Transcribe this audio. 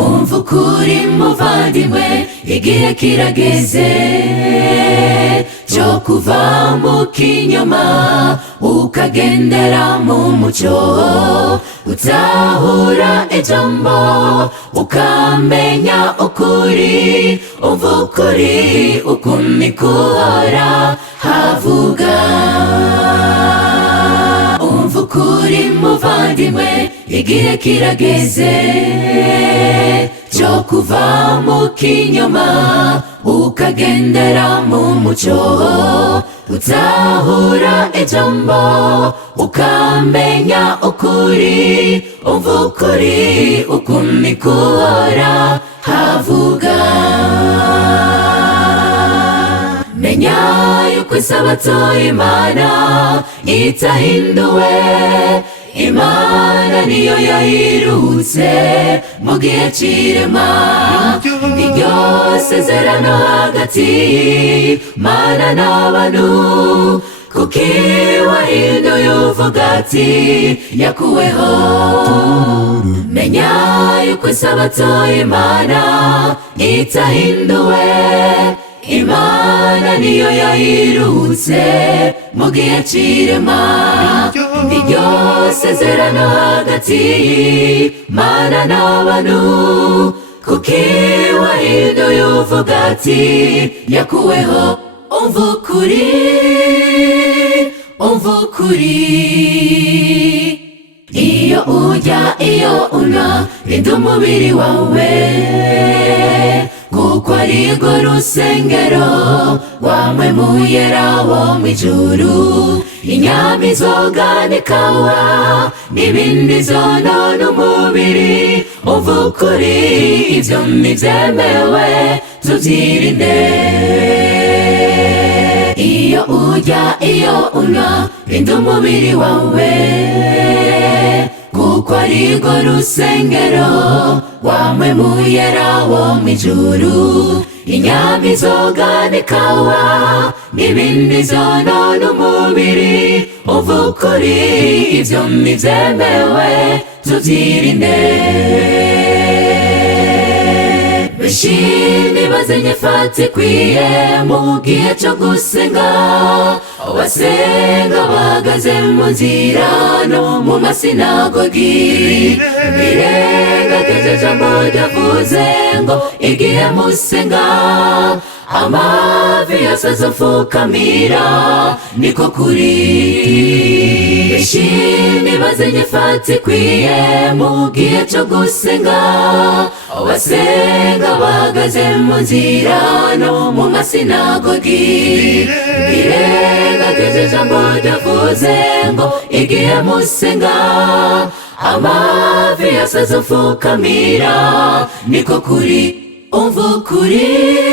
umvukuri muvandimwe, igihe kirageze cyo kuva mu kinyoma ukagendera mu mucyo, utahura ijambo ukamenya ukuri. Umvukuri uku niko uhora havuga. Umvukuri muvandimwe, igihe kirageze cyo kuva mu kinyoma ukagendera mu mucyo, utahura ijambo ukamenya ukuri. Umvukuri uku niko uhora havuga. Menya yuko isabato Imana itahinduwe, Imana niyo yayirutse mu gihe cy'irema. Niryo sezerano hagati y'Imana n'abantu, kuki wahinduye uvuga ati yakuweho. Menya yuko isabato Imana itahinduwe, Imana niyo yayirutse mu gihe cy'irema. Niryo sezerano hagati y'Imana n'abantu, kuki wahinduye uvuga ati yakuweho. Umvukuri iyo urya iyo unywa rinda umubiri wawe, kuko arirwo rusengero wamwemuyera wo mw'ijuru. Inyama, inzoga n'ikawa n'ibindi zonona umubiri, umvukuri ibyo ntibyemewe tubyirinde. Iyo urya iyo unywa rinda umubiri wawe, kuko arirwo rusengero wamwemuyera wo mw'ijuru. Inyama, inzoga n'ikawa n'ibindi zonona umubiri, umvukuri ibyo ntibyemewe tubyirinde. Benshi nibaze nyifata ikwiye mu gihe cyo gusenga, abasenga bahagaze mu nzira no mu masinagogi, birengagiza ijambo ryavuze ngo igihe musenga amavi yose azapfukamira. Niko kuri. Benshi nibaze nyifata ikwiye mu gihe cyo gusenga, abasenga bahagaze mu nzira no mu masinagogi, birengagiza ijambo ryavuze ngo igihe musenga amavi yose azapfukamira. Niko kuri. Umvukuri